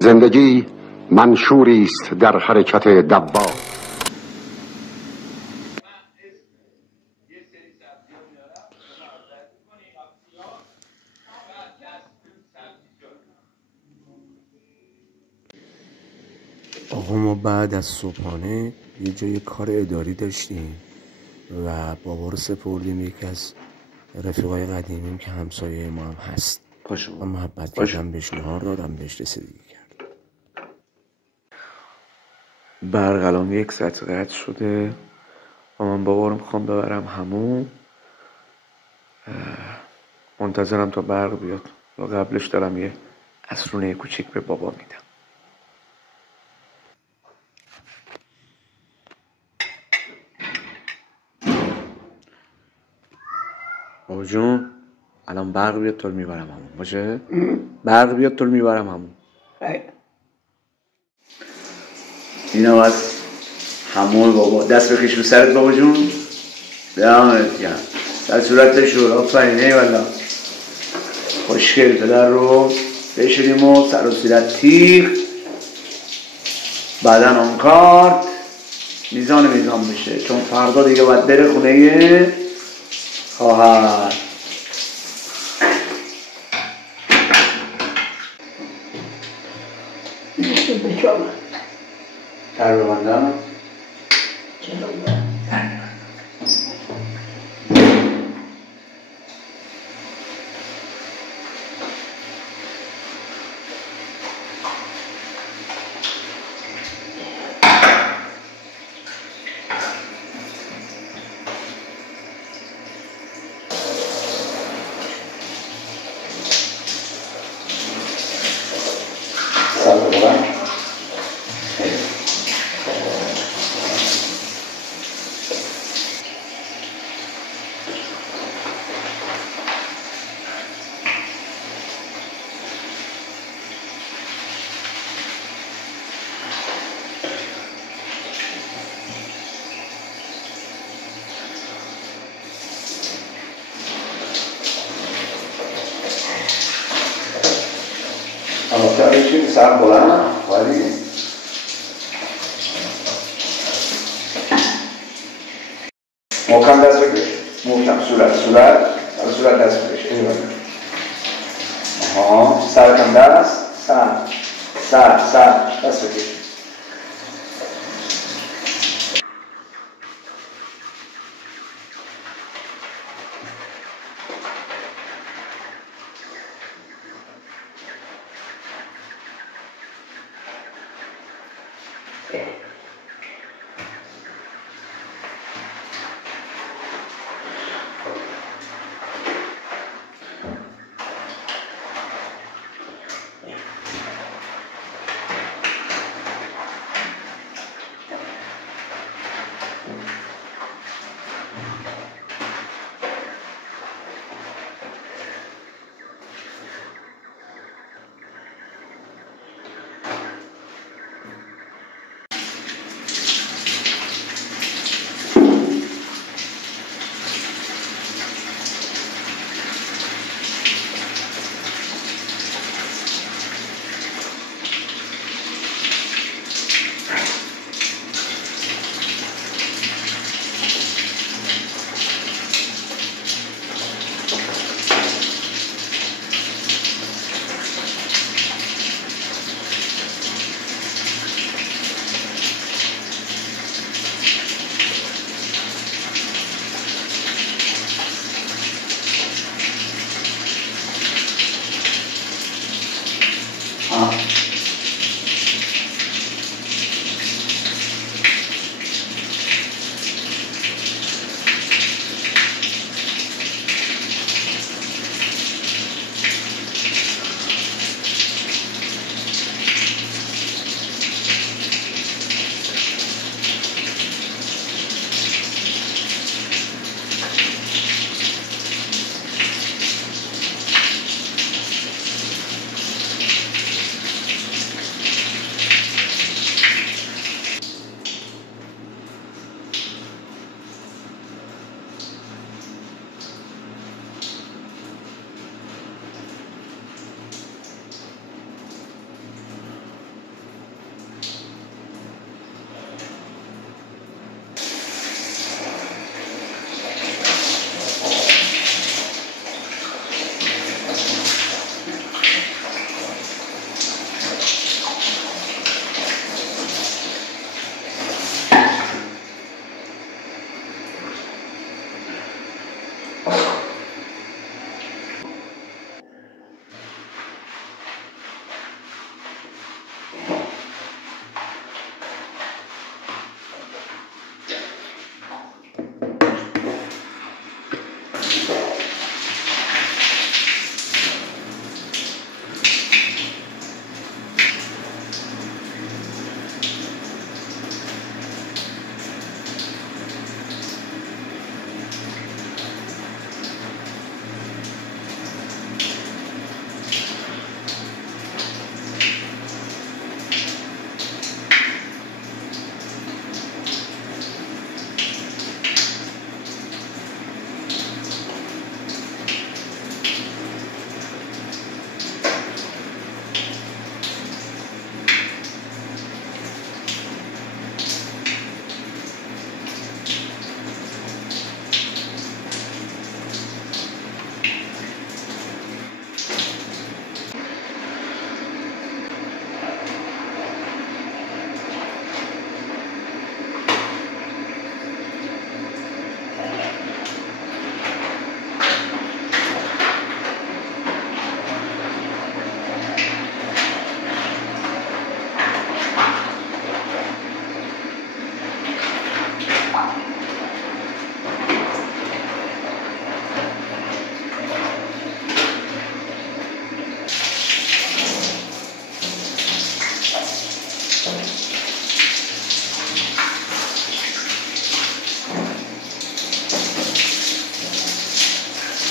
زندگی منشوری است در حرکت دبا. آقا ما بعد از صبحانه یه جای کار اداری داشتیم و بابا رو سپردیم یکی از رفیقای قدیمیم که همسایه ما هم هست. و محبت کردم بهش، نهار دادم بهش، رسیدگی کرد. برق الان 1 ساعت قطع شده و من بابا رو میخوام ببرم همون. منتظرم تا برق بیاد و قبلش دارم یه عصرونه کوچیک به بابا میدم. بابا جون الان برق بیاد تو رو میبرم همون، باشه؟ برق بیاد تو رو میبرم همون. اینم از همون بابا. دست بکش رو سرت بابا جون. دمت گرم. در صورت شور. آفرین. ایوالله. خوشگل. پدر رو بشوریم و سر و صورت تیغ، بدن آن کارت، میزان بشه، چون فردا دیگه باید بره خونه خواهر. در ببندم. چی سر بلند ولی محکم دست بکش. محکم. صورت دست بکش. سر کم دست. سر دست بکش.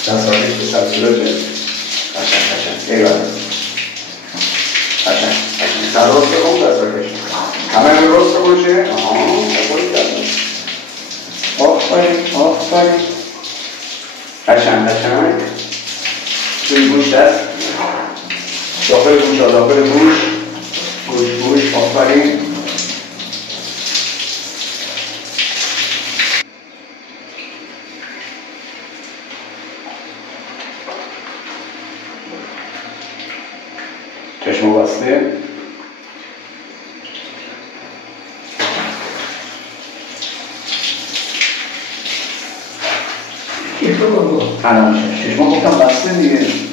دستانش به سلسلاته قشنگ ایوان قشنگ سر راست کن دستانش همه راست باشه آفرین قشنگ توی گوش دست داخل گوش آفرین چشم بسته چشم گفتم بسته دیگه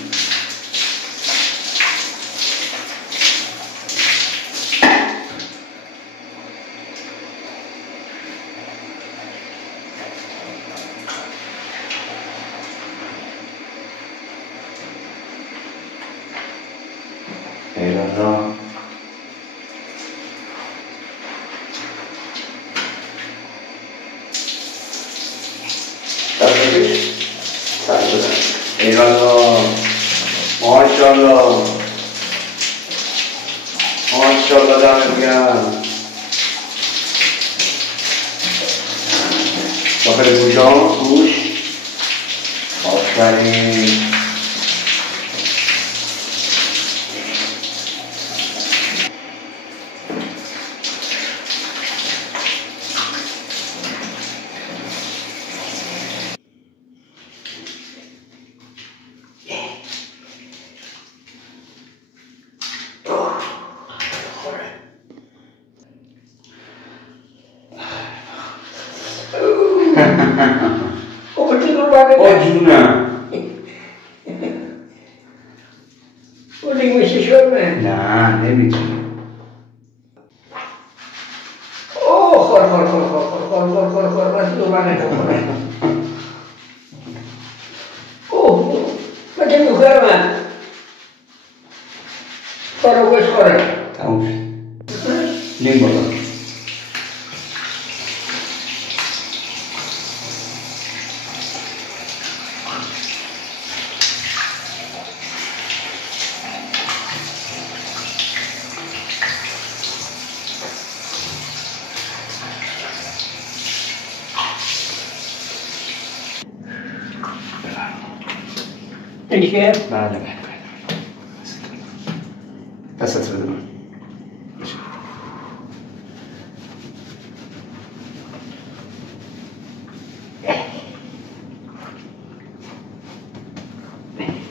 ایوالا دستش سر بزن ایوالا ماشالله دمت گرم داخل گوش آفرین جونم بودی میشه شرمه؟ نه نمیتونی اوه خور من تو من نکنه اوه مگه نوکر من کارو گوش خوره تموم شد نیم بالا اینکه؟ بله دستت بده من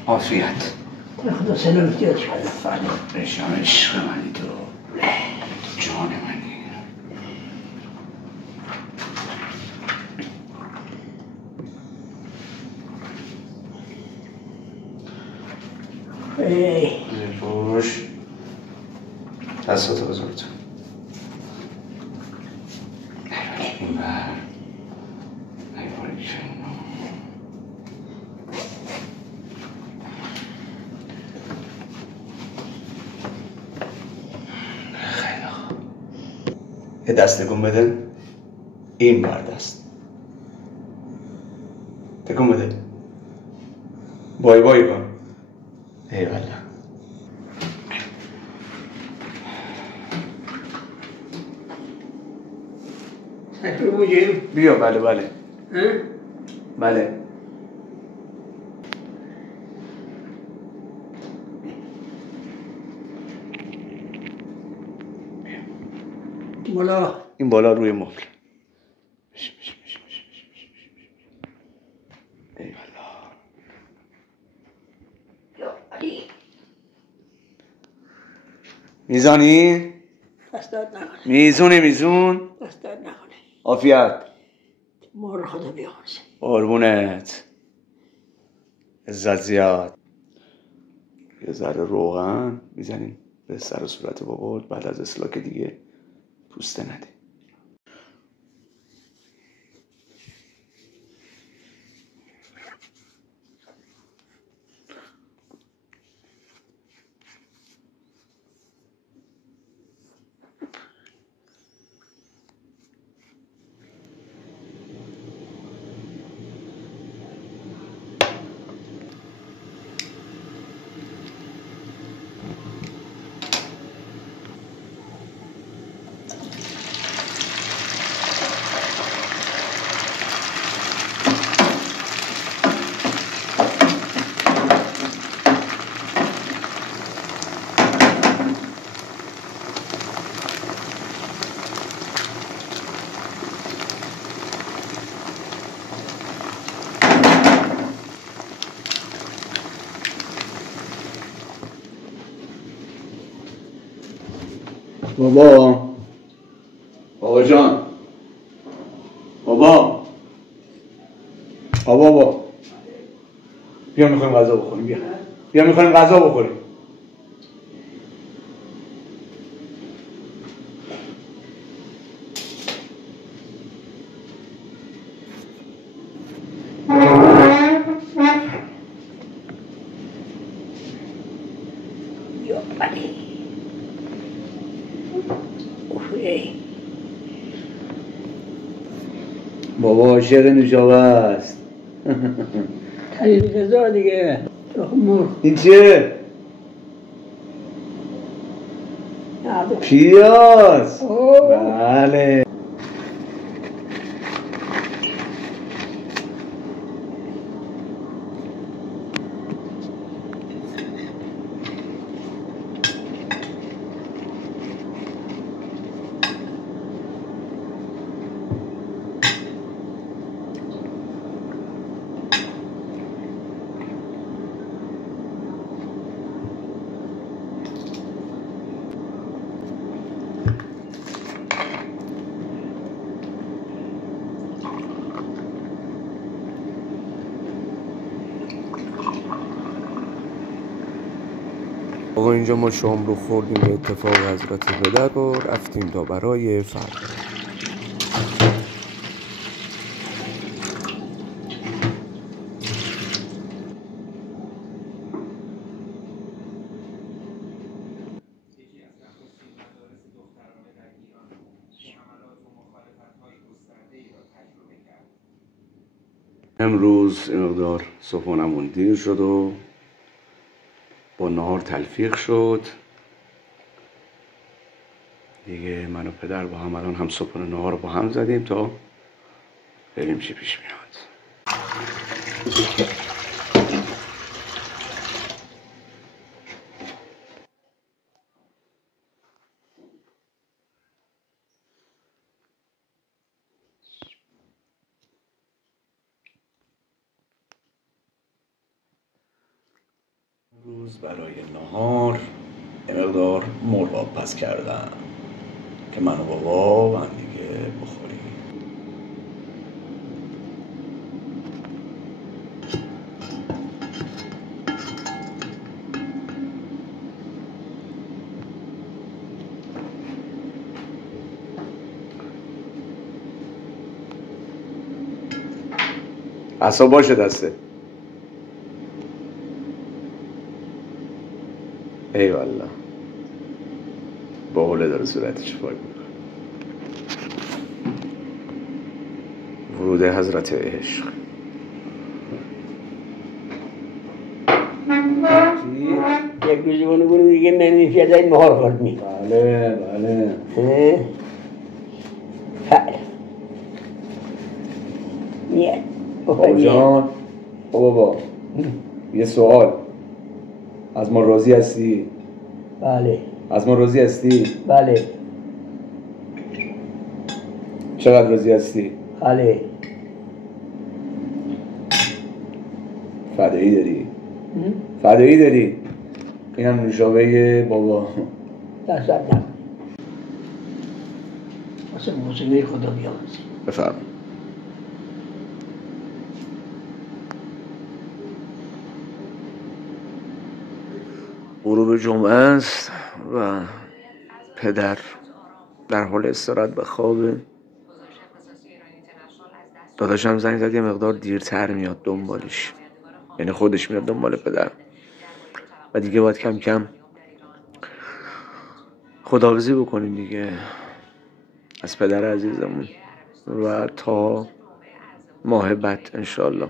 عافیت خدا سلامتیت شد بشم عشق منی تو جان منی زیرپوش دستاتو بذار تو این بر یه دست تکون بده این بر دست تکون بده بای کن ایوالا اکنون بودیم؟ بیا بله بله بالا این بالا روی مبل ایوالا علی میزانی؟ دست داد نکنه میزون دست داد نکنه عافیت ما رو خدا بیامرزه قربونت عزت زیاد یه ذره روغن میزنیم به سر و صورت بابات بعد از اسلاک دیگه پوسته نده بابا جان، بابا بیا میخوایم غذا بخوریم. بیا میخوایم غذا بخوریم. یا علی اوه بابا عاشق نوشابه است. تلیل غذا دیگه تخم مرغ این چیه؟ نبود. پیاز. اوه. بله. آقا اینجا ما شام رو خوردیم به اتفاق حضرت پدر و رفتیم تا برای فردا. امروز این مقدار صبحانمون دیر شد و با نهار تلفیق شد دیگه. من و پدر با هم الان هم صبحانه نهار رو با هم زدیم تا بریم چی پیش میاد. امروز برای نهار یه مقدار مرغاب پس کردم که من و بابا و هم دیگه بخوریم. اصلا باشه دسته. ای والله با حوله داره صورتش پاک میکنه. ورود حضرت عشق. یک روزی اونو دیگه منی شده نهار خورد می بله بله. میاد بابا جان، بابا یه سوال، از ما راضی هستی؟ بله از ما راضی هستی؟ بله چقدر راضی هستی؟ بله فدایی داری؟ فدایی داری؟ اینم نوشابه بابا. دست نکن واسه موسیقی خدا بیاموزی. بفرم. غروب جمعه است و پدر در حال استراحت به خوابه. داداشم زنگ زد یه مقدار دیرتر میاد دنبالش، یعنی خودش میاد دنبال پدر و دیگه باید کم کم خداحافظی بکنیم دیگه از پدر عزیزمون و تا ماه بعد انشالله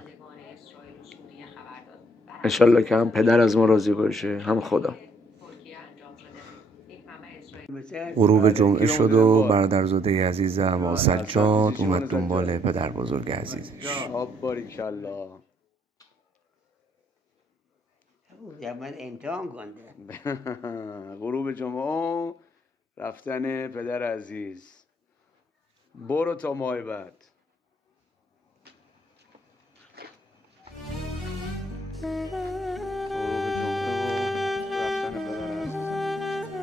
که هم پدر از ما راضی باشه هم خدا. غروب جمعه شد و برادرزاده عزیزم و سجاد اومد دنبال پدر بزرگ عزیزش. باریکالله. من امتحان کنده. غروب جمعه رفتن پدر عزیز. برو تا ماه بعد.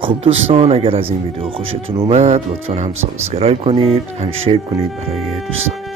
خب دوستان، اگر از این ویدیو خوشتون اومد لطفا هم سابسکرایب کنید، هم شیر کنید برای دوستان.